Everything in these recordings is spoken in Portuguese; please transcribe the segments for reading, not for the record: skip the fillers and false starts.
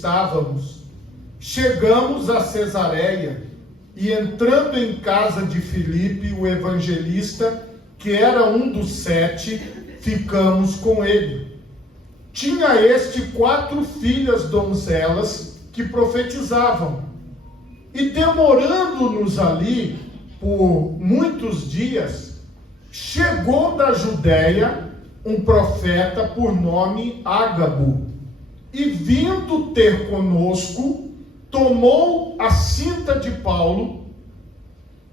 estávamos, chegamos a Cesareia e, entrando em casa de Filipe, o evangelista, que era um dos 7, ficamos com ele. Tinha este 4 filhas donzelas que profetizavam. E demorando-nos ali por muitos dias, chegou da Judéia um profeta por nome Ágabo, e vindo ter conosco, tomou a cinta de Paulo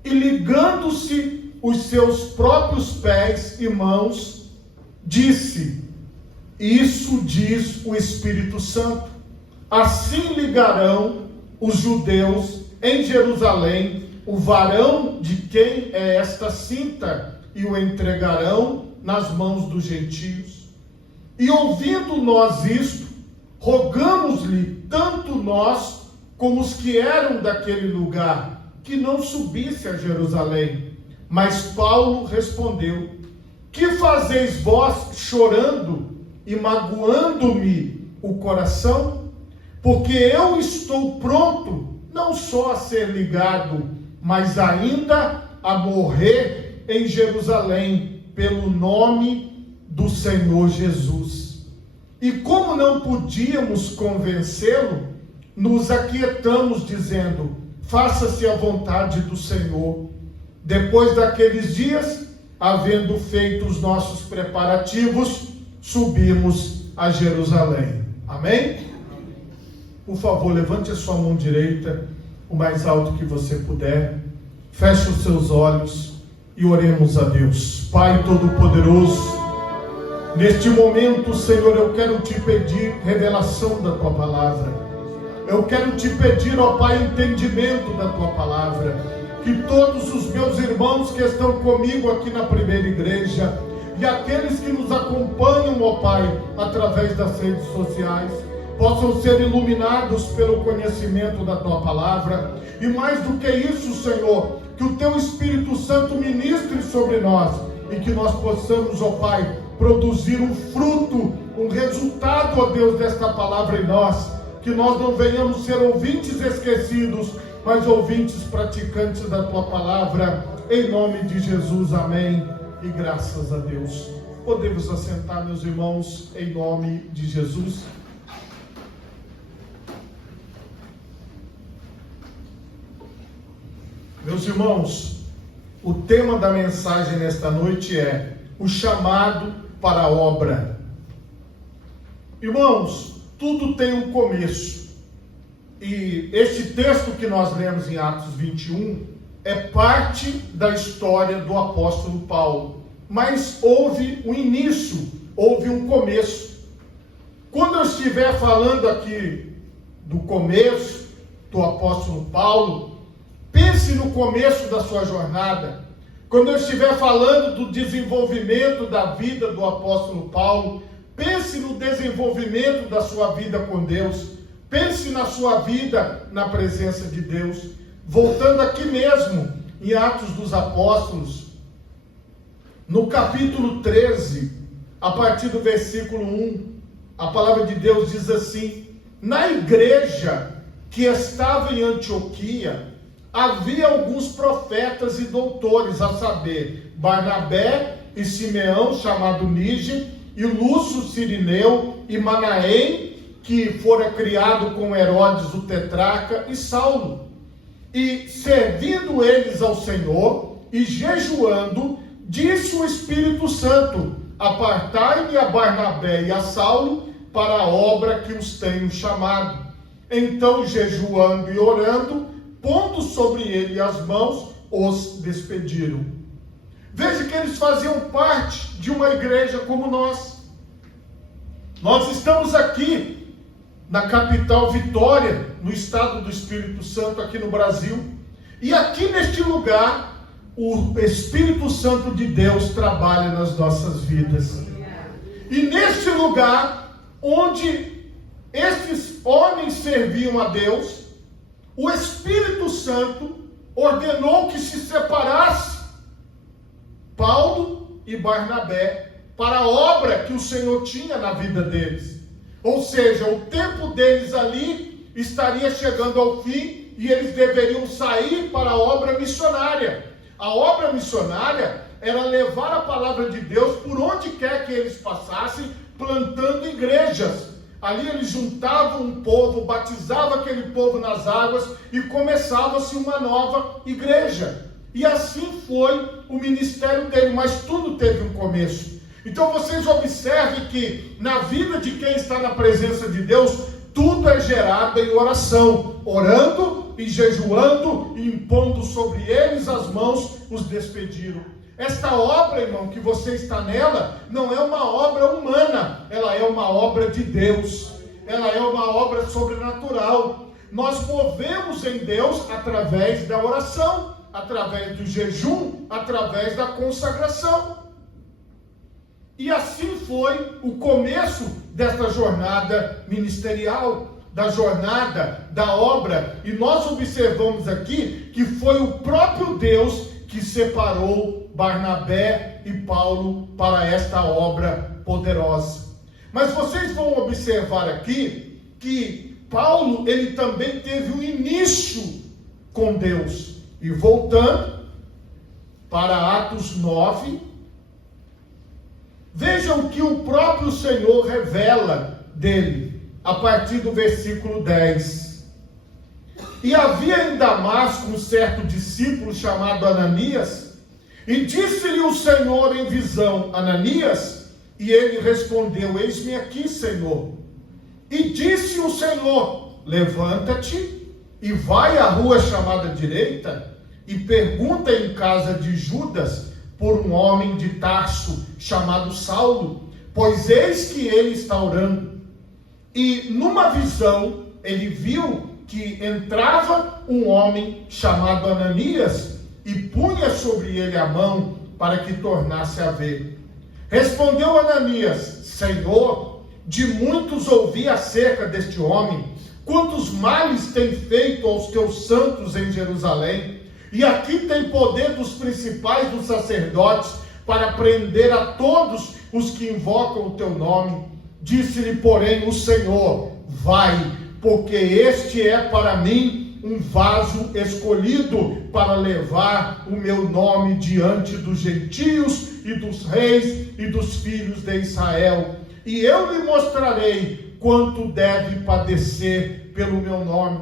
e, ligando-se os seus próprios pés e mãos, disse: isso diz o Espírito Santo, assim ligarão os judeus em Jerusalém o varão de quem é esta cinta e o entregarão nas mãos dos gentios. E ouvindo nós isto, rogamos-lhe, tanto nós como os que eram daquele lugar, que não subisse a Jerusalém. Mas Paulo respondeu: que fazeis vós chorando e magoando-me o coração? Porque eu estou pronto, não só a ser ligado, mas ainda a morrer em Jerusalém, pelo nome do Senhor Jesus. E como não podíamos convencê-lo, nos aquietamos, dizendo: faça-se a vontade do Senhor. Depois daqueles dias, havendo feito os nossos preparativos, subimos a Jerusalém. Amém? Por favor, levante a sua mão direita o mais alto que você puder. Feche os seus olhos e oremos a Deus. Pai Todo-Poderoso, neste momento, Senhor, eu quero te pedir revelação da Tua Palavra. Eu quero te pedir, ó Pai, entendimento da Tua Palavra. Que todos os meus irmãos que estão comigo aqui na primeira igreja e aqueles que nos acompanham, ó Pai, através das redes sociais, possam ser iluminados pelo conhecimento da Tua Palavra. E mais do que isso, Senhor, que o Teu Espírito Santo ministre sobre nós e que nós possamos, ó Pai, produzir um fruto, um resultado, ó Deus, desta palavra em nós. Que nós não venhamos ser ouvintes esquecidos, mas ouvintes praticantes da Tua Palavra. Em nome de Jesus, amém. E graças a Deus. Podemos assentar, meus irmãos, em nome de Jesus. Meus irmãos, o tema da mensagem nesta noite é o chamado para a obra. Irmãos, tudo tem um começo. E este texto que nós lemos em Atos 21 é parte da história do apóstolo Paulo. Mas houve um início, houve um começo. Quando eu estiver falando aqui do começo do apóstolo Paulo, pense no começo da sua jornada. Quando eu estiver falando do desenvolvimento da vida do apóstolo Paulo, pense no desenvolvimento da sua vida com Deus. Pense na sua vida na presença de Deus. Voltando aqui mesmo, em Atos dos Apóstolos, no capítulo 13, a partir do versículo 1, a palavra de Deus diz assim: na igreja que estava em Antioquia, havia alguns profetas e doutores, a saber, Barnabé e Simeão, chamado Níger, e Lúcio Cirineu, e Manaém, que fora criado com Herodes o tetrarca, e Saulo. E servindo eles ao Senhor, e jejuando, disse o Espírito Santo: apartai-me a Barnabé e a Saulo para a obra que os tenho chamado. Então, jejuando e orando, pondo sobre ele as mãos, os despediram. Veja que eles faziam parte de uma igreja como nós. Nós estamos aqui na capital Vitória, no estado do Espírito Santo, aqui no Brasil. E aqui neste lugar, o Espírito Santo de Deus trabalha nas nossas vidas. E neste lugar, onde esses homens serviam a Deus, o Espírito Santo ordenou que se separasse Paulo e Barnabé para a obra que o Senhor tinha na vida deles. Ou seja, o tempo deles ali estaria chegando ao fim e eles deveriam sair para a obra missionária. A obra missionária era levar a palavra de Deus por onde quer que eles passassem, plantando igrejas. Ali eles juntavam um povo, batizavam aquele povo nas águas e começava-se uma nova igreja. E assim foi o ministério dele, mas tudo teve um começo. Então vocês observem que na vida de quem está na presença de Deus, tudo é gerado em oração, orando e jejuando, e impondo sobre eles as mãos, os despediram. Esta obra, irmão, que você está nela, não é uma obra humana, ela é uma obra de Deus, ela é uma obra sobrenatural. Nós movemos em Deus através da oração, através do jejum, através da consagração. E assim foi o começo desta jornada ministerial, da jornada, da obra. E nós observamos aqui que foi o próprio Deus que separou Barnabé e Paulo para esta obra poderosa. Mas vocês vão observar aqui que Paulo, ele também teve um início com Deus. E voltando para Atos 9, vejam o que o próprio Senhor revela dele, a partir do versículo 10. E havia em Damasco um certo discípulo chamado Ananias, e disse-lhe o Senhor em visão: Ananias? E ele respondeu: eis-me aqui, Senhor. E disse o Senhor: levanta-te e vai à rua chamada direita, e pergunta em casa de Judas por um homem de Tarso chamado Saulo, pois eis que ele está orando. E numa visão ele viu que entrava um homem chamado Ananias e punha sobre ele a mão para que tornasse a ver. Respondeu Ananias: Senhor, de muitos ouvi acerca deste homem, quantos males tem feito aos teus santos em Jerusalém, e aqui tem poder dos principais dos sacerdotes para prender a todos os que invocam o teu nome. Disse-lhe, porém, o Senhor: vai, porque este é para mim um vaso escolhido para levar o meu nome diante dos gentios e dos reis e dos filhos de Israel. E eu lhe mostrarei quanto deve padecer pelo meu nome.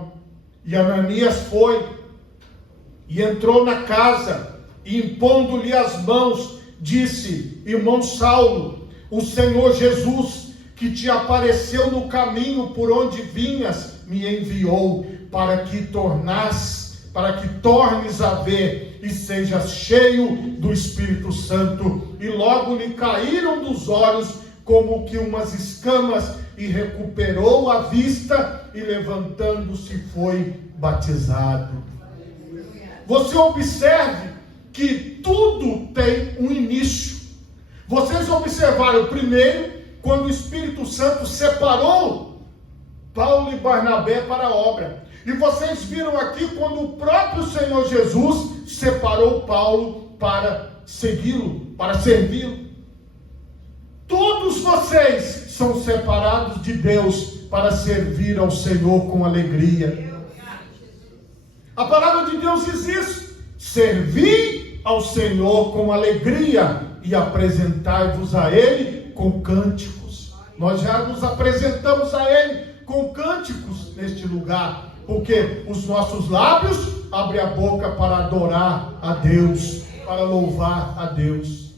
E Ananias foi e entrou na casa, e impondo-lhe as mãos, disse: irmão Saulo, o Senhor Jesus, que te apareceu no caminho por onde vinhas, me enviou para que tornes a ver e sejas cheio do Espírito Santo. E logo lhe caíram dos olhos como que umas escamas, e recuperou a vista, e levantando-se foi batizado. Você observe que tudo tem um início. Vocês observaram primeiro, quando o Espírito Santo separou Paulo e Barnabé para a obra. E vocês viram aqui quando o próprio Senhor Jesus separou Paulo para segui-lo, para servi-lo. Todos vocês são separados de Deus para servir ao Senhor com alegria. A palavra de Deus diz isso: servi ao Senhor com alegria e apresentai-vos a Ele com cânticos. Nós já nos apresentamos a Ele com cânticos neste lugar, porque os nossos lábios abrem a boca para adorar a Deus, para louvar a Deus.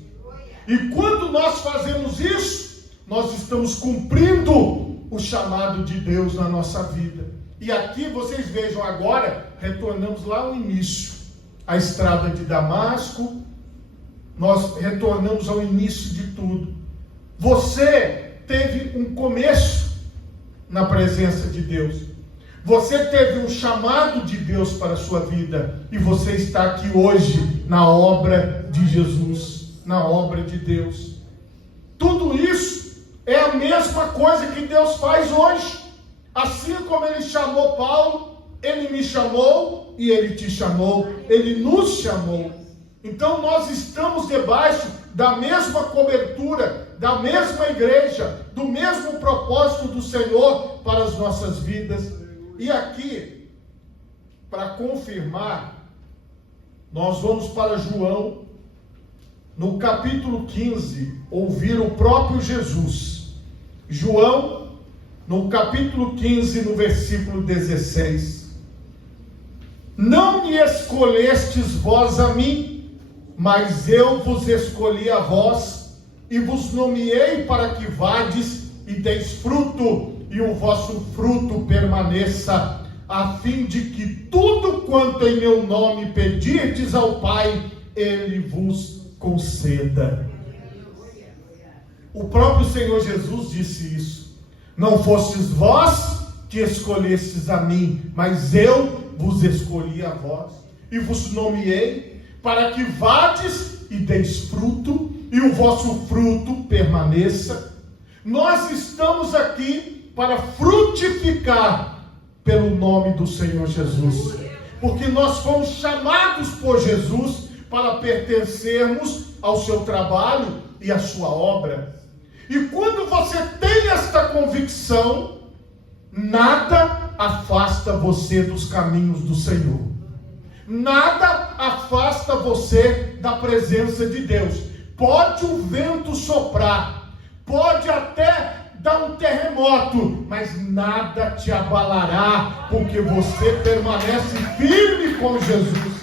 E quando nós fazemos isso, nós estamos cumprindo o chamado de Deus na nossa vida. E aqui vocês vejam agora, retornamos lá ao início, a estrada de Damasco, nós retornamos ao início de tudo. Você teve um começo na presença de Deus. Você teve um chamado de Deus para a sua vida, e você está aqui hoje na obra de Jesus, na obra de Deus. Tudo isso é a mesma coisa que Deus faz hoje. Assim como Ele chamou Paulo, Ele me chamou e Ele te chamou, Ele nos chamou. Então nós estamos debaixo da mesma cobertura, da mesma igreja, do mesmo propósito do Senhor para as nossas vidas. E aqui, para confirmar, nós vamos para João, no capítulo 15, ouvir o próprio Jesus. João, no capítulo 15, no versículo 16. Não me escolhestes vós a mim, mas eu vos escolhi a vós, e vos nomeei para que vades e deis fruto, e o vosso fruto permaneça, a fim de que tudo quanto em meu nome pedirdes ao Pai, Ele vos conceda. O próprio Senhor Jesus disse isso. Não fostes vós que escolhestes a mim, mas eu vos escolhi a vós, e vos nomeei para que vades e deis fruto, e o vosso fruto permaneça. Nós estamos aqui para frutificar pelo nome do Senhor Jesus, porque nós fomos chamados por Jesus para pertencermos ao seu trabalho e à sua obra. E quando você tem esta convicção, nada afasta você dos caminhos do Senhor. Nada afasta você da presença de Deus. Pode o vento soprar, pode até dar um terremoto, mas nada te abalará, porque você permanece firme com Jesus.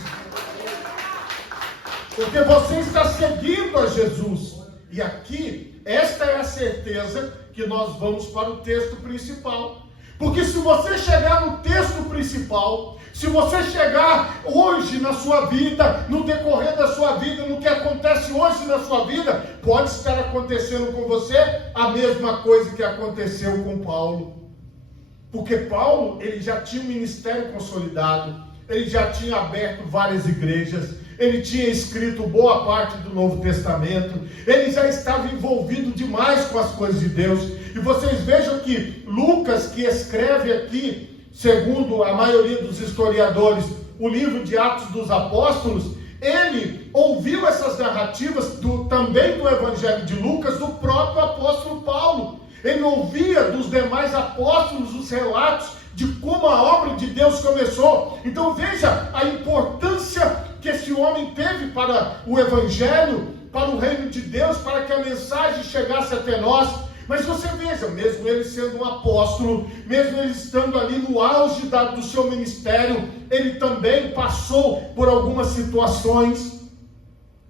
Porque você está seguindo a Jesus. E aqui, esta é a certeza que nós vamos para o texto principal. Porque se você chegar no texto principal, se você chegar hoje na sua vida, no decorrer da sua vida, no que acontece hoje na sua vida, pode estar acontecendo com você a mesma coisa que aconteceu com Paulo. Porque Paulo, ele já tinha um ministério consolidado, ele já tinha aberto várias igrejas, ele tinha escrito boa parte do Novo Testamento, ele já estava envolvido demais com as coisas de Deus. E vocês vejam que Lucas, que escreve aqui, segundo a maioria dos historiadores, o livro de Atos dos Apóstolos, ele ouviu essas narrativas também do Evangelho de Lucas, do próprio apóstolo Paulo. Ele ouvia dos demais apóstolos os relatos de como a obra de Deus começou. Então veja a importância que esse homem teve para o Evangelho, para o reino de Deus, para que a mensagem chegasse até nós. Mas você veja, mesmo ele sendo um apóstolo, mesmo ele estando ali no auge do seu ministério, ele também passou por algumas situações.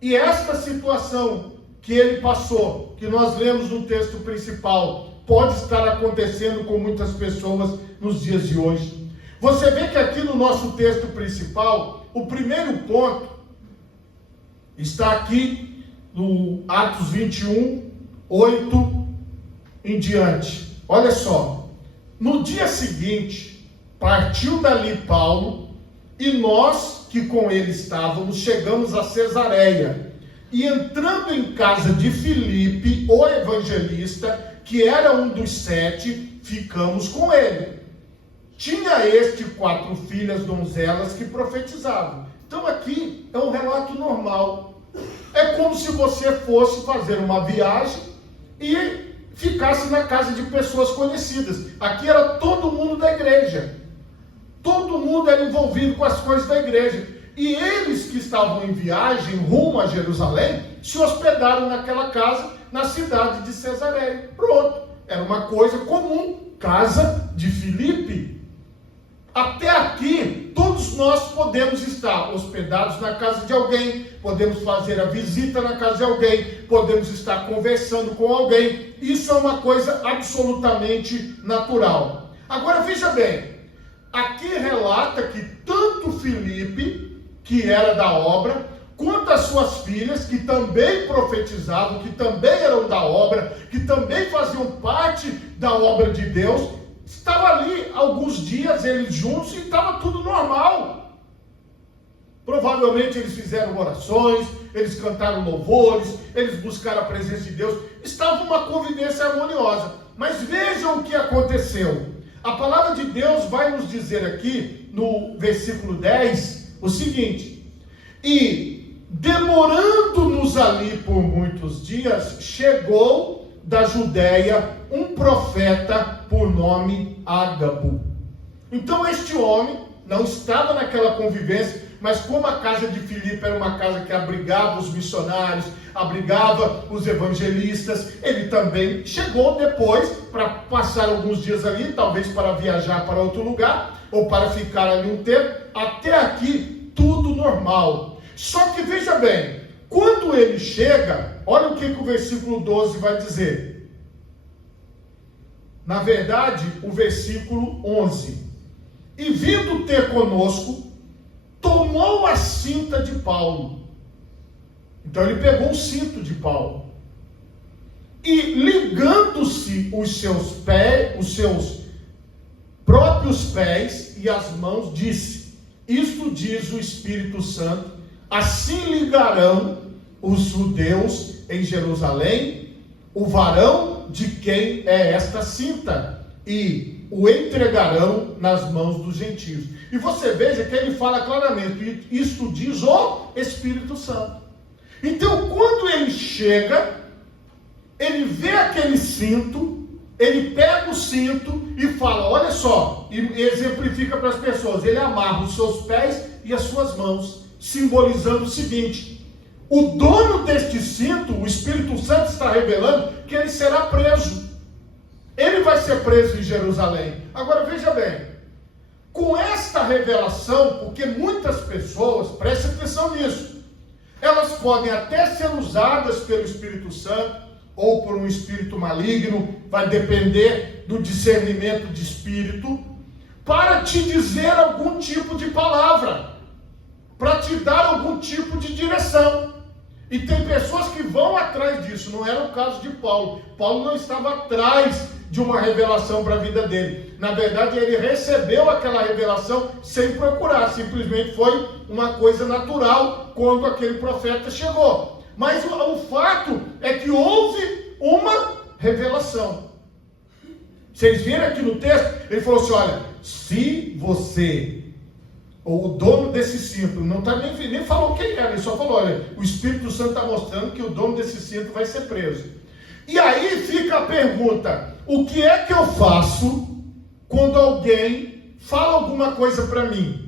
E esta situação que ele passou, que nós lemos no texto principal, pode estar acontecendo com muitas pessoas nos dias de hoje. Você vê que aqui no nosso texto principal, o primeiro ponto está aqui no Atos 21, 8 em diante. Olha só, no dia seguinte, partiu dali Paulo, e nós que com ele estávamos, chegamos a Cesareia, e entrando em casa de Filipe, o evangelista, que era um dos 7, ficamos com ele. Tinha este 4 filhas donzelas que profetizavam. Então aqui é um relato normal. É como se você fosse fazer uma viagem e ficasse na casa de pessoas conhecidas. Aqui era todo mundo da igreja. Todo mundo era envolvido com as coisas da igreja. E eles que estavam em viagem rumo a Jerusalém, se hospedaram naquela casa, na cidade de Cesareia. Pronto. Era uma coisa comum. Casa de Filipe. Até aqui, todos nós podemos estar hospedados na casa de alguém, podemos fazer a visita na casa de alguém, podemos estar conversando com alguém. Isso é uma coisa absolutamente natural. Agora veja bem, aqui relata que tanto Filipe, que era da obra, quanto as suas filhas, que também profetizavam, que também eram da obra, que também faziam parte da obra de Deus, estava ali alguns dias eles juntos e estava tudo normal. Provavelmente eles fizeram orações, eles cantaram louvores, eles buscaram a presença de Deus. Estava uma convivência harmoniosa. Mas vejam o que aconteceu. A palavra de Deus vai nos dizer aqui, no versículo 10, o seguinte: e demorando-nos ali por muitos dias, chegou da Judéia um profeta por nome Ágabo. Então este homem não estava naquela convivência, mas como a casa de Filipe era uma casa que abrigava os missionários, abrigava os evangelistas, ele também chegou depois para passar alguns dias ali, talvez para viajar para outro lugar, ou para ficar ali um tempo. Até aqui, tudo normal. Só que veja bem, quando ele chega, olha o que o versículo 12 vai dizer. Na verdade, o versículo 11. E vindo ter conosco, tomou a cinta de Paulo. Então ele pegou o cinto de Paulo. E ligando-se os seus próprios pés e as mãos, disse: isto diz o Espírito Santo, assim ligarão os judeus em Jerusalém o varão de quem é esta cinta, e o entregarão nas mãos dos gentios. E você veja que ele fala claramente, isto diz o Espírito Santo. Então, quando ele chega, ele vê aquele cinto, ele pega o cinto e fala, olha só, e exemplifica para as pessoas, ele amarra os seus pés e as suas mãos, simbolizando o seguinte: o dono deste cinto, o Espírito Santo está revelando que ele será preso. Ele vai ser preso em Jerusalém. Agora veja bem, com esta revelação, porque muitas pessoas, preste atenção nisso, elas podem até ser usadas pelo Espírito Santo, ou por um espírito maligno, vai depender do discernimento de espírito, para te dizer algum tipo de palavra, para te dar algum tipo de direção. E tem pessoas que vão atrás disso. Não era o caso de Paulo. Paulo não estava atrás de uma revelação para a vida dele. Na verdade, ele recebeu aquela revelação sem procurar. Simplesmente foi uma coisa natural quando aquele profeta chegou. Mas o fato é que houve uma revelação. Vocês viram aqui no texto? Ele falou assim, olha, se você... o dono desse cinto, não está nem falou quem era, ele só falou, olha, o Espírito Santo está mostrando que o dono desse cinto vai ser preso. E aí fica a pergunta, o que é que eu faço quando alguém fala alguma coisa para mim?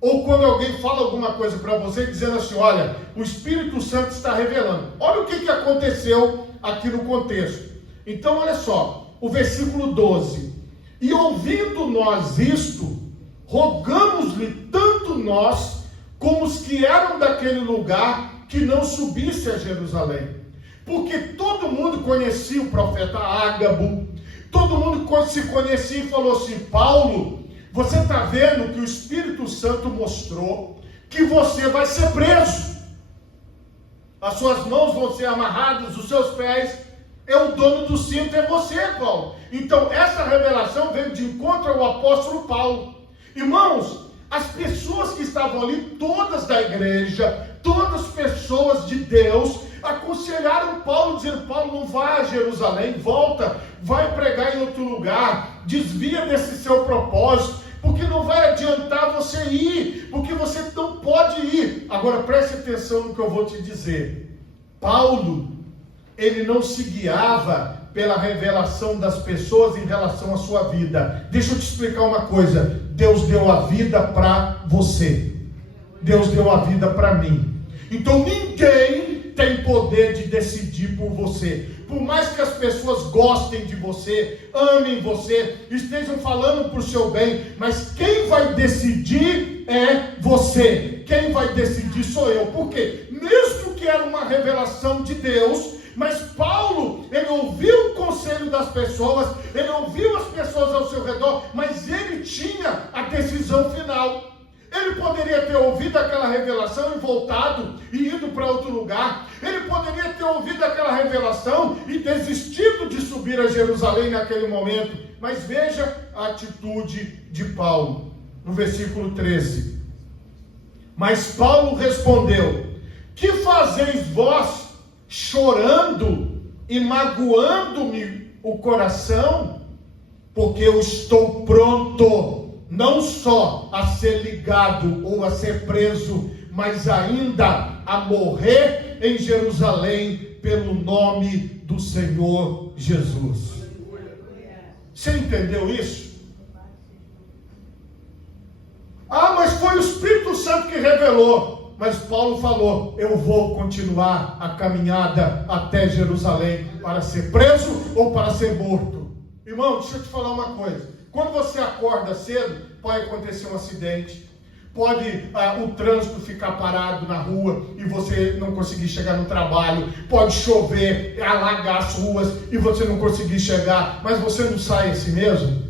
Ou quando alguém fala alguma coisa para você, dizendo assim, olha, o Espírito Santo está revelando. Olha o que aconteceu aqui no contexto. Então, olha só, o versículo 12. E ouvindo nós isto, rogamos-lhe tanto nós, como os que eram daquele lugar, que não subisse a Jerusalém. Porque todo mundo conhecia o profeta Ágabo, todo mundo se conhecia e falou assim, Paulo, você está vendo que o Espírito Santo mostrou que você vai ser preso. As suas mãos vão ser amarradas, os seus pés, o dono do cinto é você, Paulo. Então essa revelação veio de encontro ao apóstolo Paulo. Irmãos, as pessoas que estavam ali, todas da igreja, todas as pessoas de Deus, aconselharam Paulo, dizendo, Paulo, não vá a Jerusalém, volta, vai pregar em outro lugar, desvia desse seu propósito, porque não vai adiantar você ir, porque você não pode ir. Agora preste atenção no que eu vou te dizer. Paulo, ele não se guiava pela revelação das pessoas em relação à sua vida. Deixa eu te explicar uma coisa. Deus deu a vida para você. Deus deu a vida para mim. Então ninguém tem poder de decidir por você. Por mais que as pessoas gostem de você, amem você, estejam falando por seu bem, mas quem vai decidir é você. Quem vai decidir sou eu. Por quê? Mesmo que era uma revelação de Deus, mas Paulo, ele ouviu o conselho das pessoas, ele ouviu as pessoas ao seu redor, mas ele tinha a decisão final. Ele poderia ter ouvido aquela revelação e voltado e ido para outro lugar. Ele poderia ter ouvido aquela revelação e desistido de subir a Jerusalém naquele momento. Mas veja a atitude de Paulo, no versículo 13. Mas Paulo respondeu, que fazeis vós chorando e magoando-me o coração? Porque eu estou pronto, não só a ser ligado ou a ser preso, mas ainda a morrer em Jerusalém pelo nome do Senhor Jesus. Você entendeu isso? Ah, mas foi o Espírito Santo que revelou. Mas Paulo falou: eu vou continuar a caminhada até Jerusalém para ser preso ou para ser morto. Irmão, deixa eu te falar uma coisa. Quando você acorda cedo, pode acontecer um acidente. Pode o trânsito ficar parado na rua e você não conseguir chegar no trabalho. Pode chover, alagar as ruas e você não conseguir chegar. Mas você não sai assim mesmo?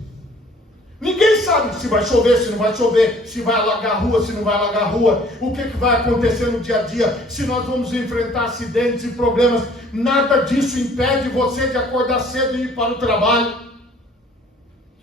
Ninguém sabe se vai chover, se não vai chover, se vai alagar a rua, se não vai alagar a rua, o que vai acontecer no dia a dia, se nós vamos enfrentar acidentes e problemas. Nada disso impede você de acordar cedo e ir para o trabalho.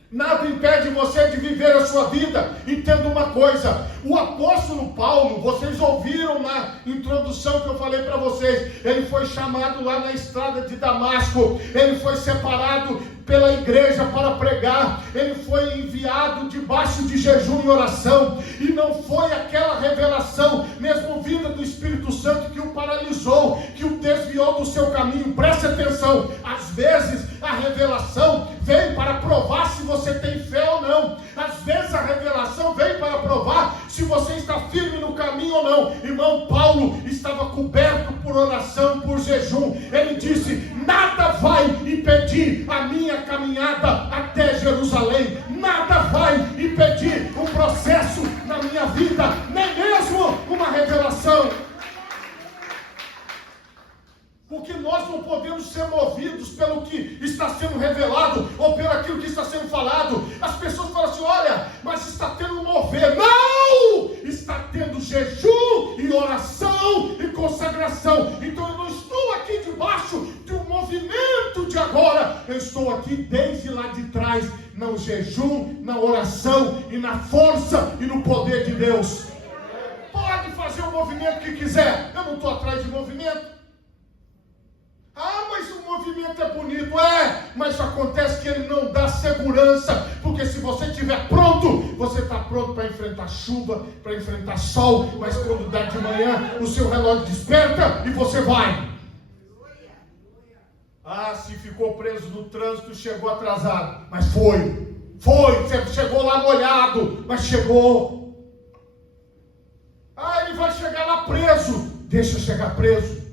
Nada impede você de viver a sua vida. Entenda uma coisa: o apóstolo Paulo, vocês ouviram na introdução que eu falei para vocês, ele foi chamado lá na estrada de Damasco, ele foi separado pela igreja para pregar, ele foi enviado debaixo de jejum e oração, e não foi aquela revelação, mesmo vinda do Espírito Santo, que o paralisou, que o desviou do seu caminho. Preste atenção, às vezes a revelação vem para provar se você tem fé ou não, às vezes a revelação vem para provar se você está firme no caminho ou não. Irmão, Paulo estava coberto por oração, por jejum. Ele disse: nada vai impedir a minha caminhada até Jerusalém, nada vai impedir um processo na minha vida, nem mesmo uma revelação. Porque nós não podemos ser movidos pelo que está sendo revelado ou pelo aquilo que está sendo falado. As pessoas falam assim: olha, mas está tendo um mover. Não! Está tendo jejum e oração e consagração. Então eu não estou aqui debaixo de um movimento de agora. Eu estou aqui desde lá de trás, no jejum, na oração e na força e no poder de Deus. Pode fazer o movimento que quiser. Eu não estou atrás de movimento. Ah, mas o movimento é bonito. Mas acontece que ele não dá segurança. Porque se você estiver pronto, você está pronto para enfrentar chuva, para enfrentar sol. Mas quando dá de manhã, o seu relógio desperta e você vai. Ah, se ficou preso no trânsito, chegou atrasado. Mas foi, você chegou lá molhado, mas chegou. Ah, ele vai chegar lá preso. Deixa eu chegar preso.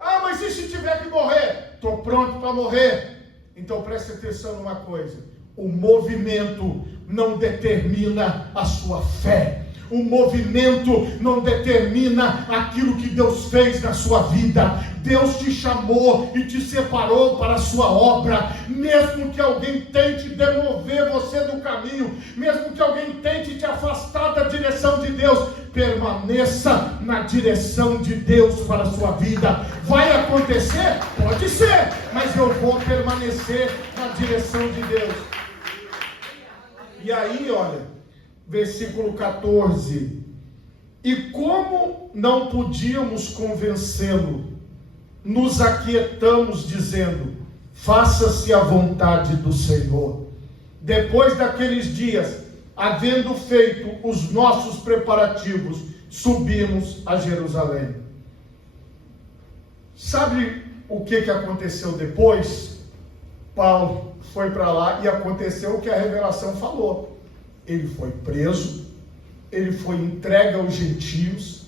Ah, mas e se tiver que morrer? Estou pronto para morrer. Então preste atenção numa coisa: o movimento não determina a sua fé. O movimento não determina aquilo que Deus fez na sua vida. Deus te chamou e te separou para a sua obra. Mesmo que alguém tente demover você do caminho, mesmo que alguém tente te afastar da direção de Deus, permaneça na direção de Deus para a sua vida. Vai acontecer? Pode ser, mas eu vou permanecer na direção de Deus. E aí, olha, versículo 14: e como não podíamos convencê-lo, nos aquietamos dizendo: faça-se a vontade do Senhor. Depois daqueles dias, havendo feito os nossos preparativos, subimos a Jerusalém. Sabe o que aconteceu depois? Paulo foi para lá e aconteceu o que a revelação falou. Ele foi preso, ele foi entregue aos gentios,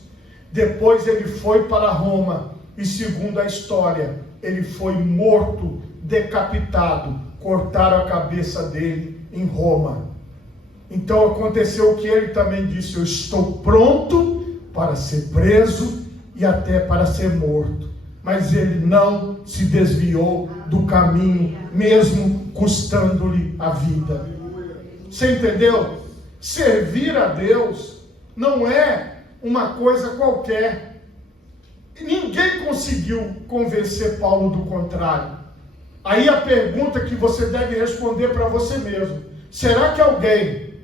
depois ele foi para Roma, e segundo a história, ele foi morto, decapitado, cortaram a cabeça dele em Roma. Então aconteceu o que ele também disse: eu estou pronto para ser preso e até para ser morto. Mas ele não se desviou do caminho, mesmo custando-lhe a vida. Você entendeu? Servir a Deus não é uma coisa qualquer. Ninguém conseguiu convencer Paulo do contrário. Aí a pergunta que você deve responder para você mesmo: será que alguém,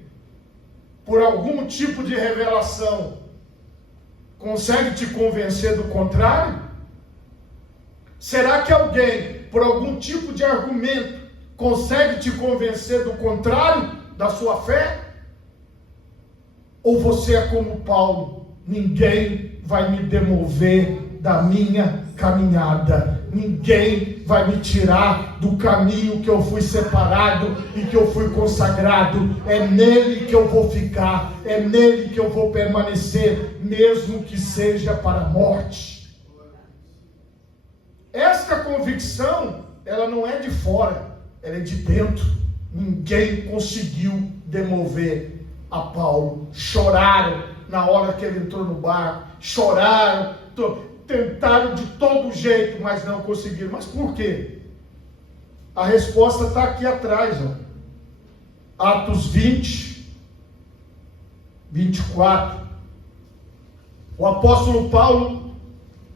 por algum tipo de revelação, consegue te convencer do contrário? Será que alguém, por algum tipo de argumento, consegue te convencer do contrário da sua fé? Ou você é como Paulo? Ninguém vai me demover da minha caminhada. Ninguém vai me tirar do caminho que eu fui separado e que eu fui consagrado. É nele que eu vou ficar, é nele que eu vou permanecer, mesmo que seja para a morte. Esta convicção, ela não é de fora, ela é de dentro. Ninguém conseguiu demover a Paulo. Choraram na hora que ele entrou no barco, choraram, tentaram de todo jeito, mas não conseguiram. Mas por quê? A resposta está aqui atrás, ó. Atos 20, 24. O apóstolo Paulo,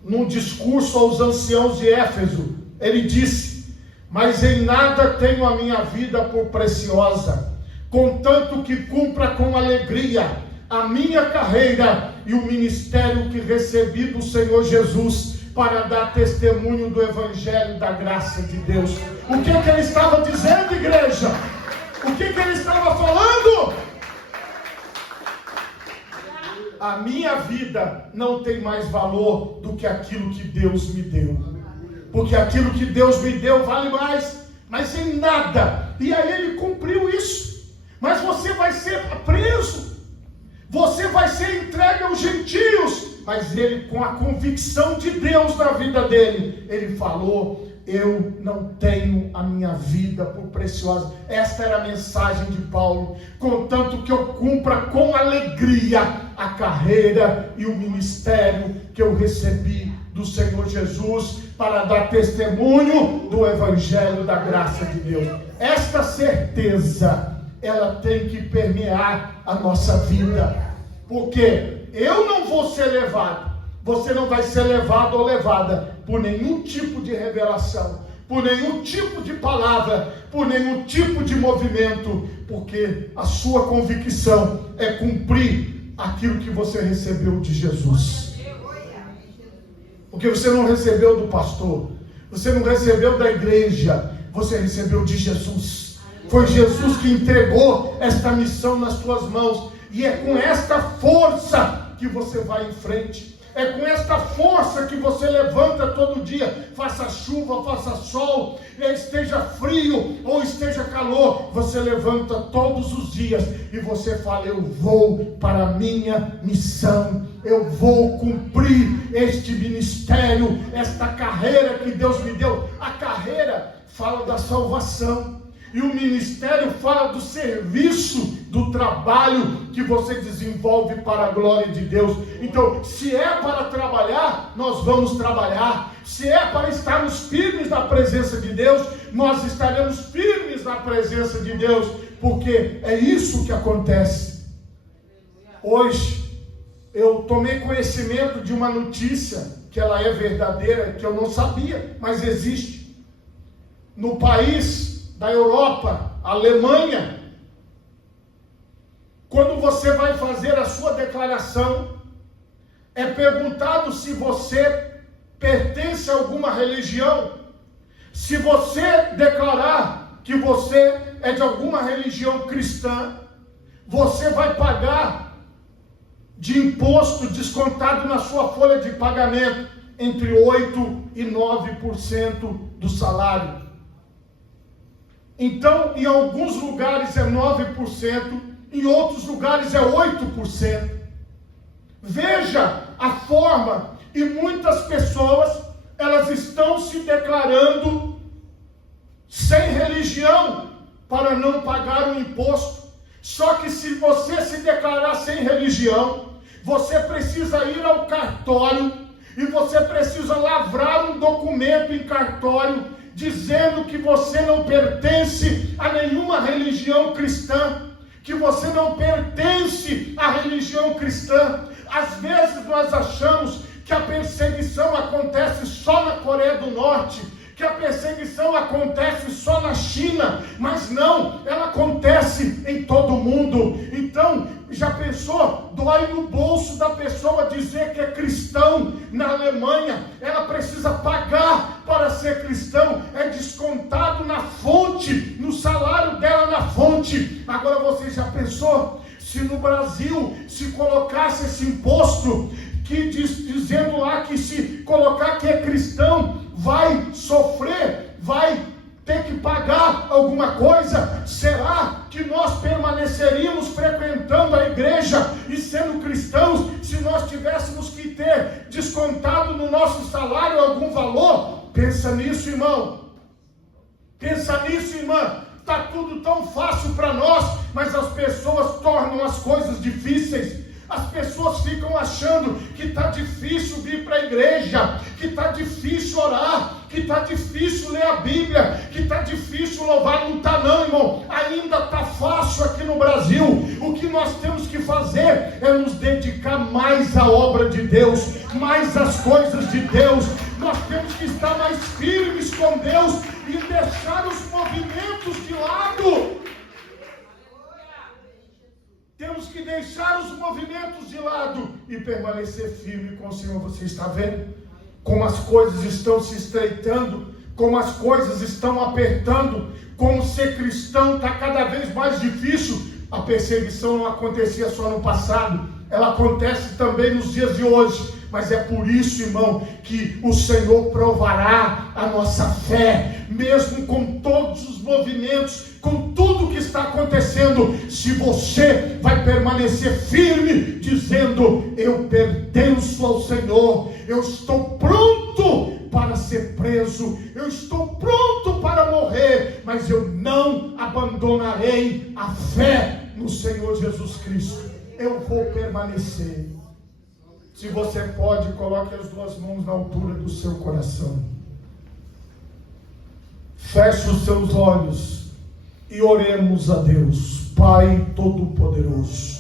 num discurso aos anciãos de Éfeso, ele disse: mas em nada tenho a minha vida por preciosa, contanto que cumpra com alegria a minha carreira e o ministério que recebi do Senhor Jesus, para dar testemunho do Evangelho da graça de Deus. O que ele estava dizendo, igreja? O que ele estava falando? A minha vida não tem mais valor do que aquilo que Deus me deu, porque aquilo que Deus me deu vale mais, mas em nada. E aí ele cumpriu isso. Mas você vai ser preso, você vai ser entregue aos gentios. Mas ele, com a convicção de Deus na vida dele, ele falou: eu não tenho a minha vida por preciosa. Esta era a mensagem de Paulo: contanto que eu cumpra com alegria a carreira e o ministério que eu recebi do Senhor Jesus, para dar testemunho do Evangelho da graça de Deus. Esta certeza, ela tem que permear a nossa vida, porque eu não vou ser levado, você não vai ser levado ou levada por nenhum tipo de revelação, por nenhum tipo de palavra, por nenhum tipo de movimento, porque a sua convicção é cumprir aquilo que você recebeu de Jesus. Porque você não recebeu do pastor, você não recebeu da igreja, você recebeu de Jesus. Foi Jesus que entregou esta missão nas tuas mãos, e é com esta força que você vai em frente. É com esta força que você levanta todo dia, faça chuva, faça sol, esteja frio ou esteja calor, você levanta todos os dias e você fala: eu vou para a minha missão, eu vou cumprir este ministério, esta carreira que Deus me deu. A carreira fala da salvação, e o ministério fala do serviço, do trabalho que você desenvolve para a glória de Deus. Então, se é para trabalhar, nós vamos trabalhar. Se é para estarmos firmes na presença de Deus, nós estaremos firmes na presença de Deus, porque é isso que acontece. Hoje, eu tomei conhecimento de uma notícia, que ela é verdadeira, que eu não sabia, mas existe. No país da Europa, Alemanha, quando você vai fazer a sua declaração, é perguntado se você pertence a alguma religião. Se você declarar que você é de alguma religião cristã, você vai pagar de imposto descontado na sua folha de pagamento entre 8% e 9% do salário. Então, em alguns lugares é 9%, em outros lugares é 8%. Veja a forma, e muitas pessoas, elas estão se declarando sem religião para não pagar o imposto. Só que se você se declarar sem religião, você precisa ir ao cartório e você precisa lavrar um documento em cartório dizendo que você não pertence a nenhuma religião cristã, que você não pertence à religião cristã. Às vezes nós achamos que a perseguição acontece só na Coreia do Norte, que a perseguição acontece só na China, mas não, ela acontece em todo o mundo. Então, já pensou? Dói no bolso da pessoa dizer que é cristão na Alemanha. Ela precisa pagar para para ser cristão é descontado na fonte, no salário dela na fonte. Agora você já pensou? Se no Brasil se colocasse esse imposto, dizendo lá que se colocar que é cristão, vai sofrer, vai ter que pagar alguma coisa, será que nós permaneceríamos frequentando a igreja e sendo cristãos se nós tivéssemos que ter descontado no nosso salário algum valor? Pensa nisso, irmão. Pensa nisso, irmã. Está tudo tão fácil para nós, mas as pessoas tornam as coisas difíceis. As pessoas ficam achando que está difícil vir para a igreja, que está difícil orar, que está difícil ler a Bíblia, que está difícil louvar. Não está não, irmão. Ainda está fácil aqui no Brasil. O que nós temos que fazer é nos dedicar mais à obra de Deus, mais às coisas de Deus. Nós temos que estar mais firmes com Deus e deixar os movimentos de lado. Temos que deixar os movimentos de lado e permanecer firme com o Senhor. Você está vendo como as coisas estão se estreitando, como as coisas estão apertando, como ser cristão está cada vez mais difícil. A perseguição não acontecia só no passado, ela acontece também nos dias de hoje. Mas é por isso, irmão, que o Senhor provará a nossa fé, mesmo com todos os movimentos, com tudo que está acontecendo. Se você vai permanecer firme, dizendo: eu pertenço ao Senhor, eu estou pronto para ser preso, eu estou pronto para morrer, mas eu não abandonarei a fé no Senhor Jesus Cristo. Eu vou permanecer. Se você pode, coloque as duas mãos na altura do seu coração. Feche os seus olhos e oremos a Deus. Pai Todo-Poderoso,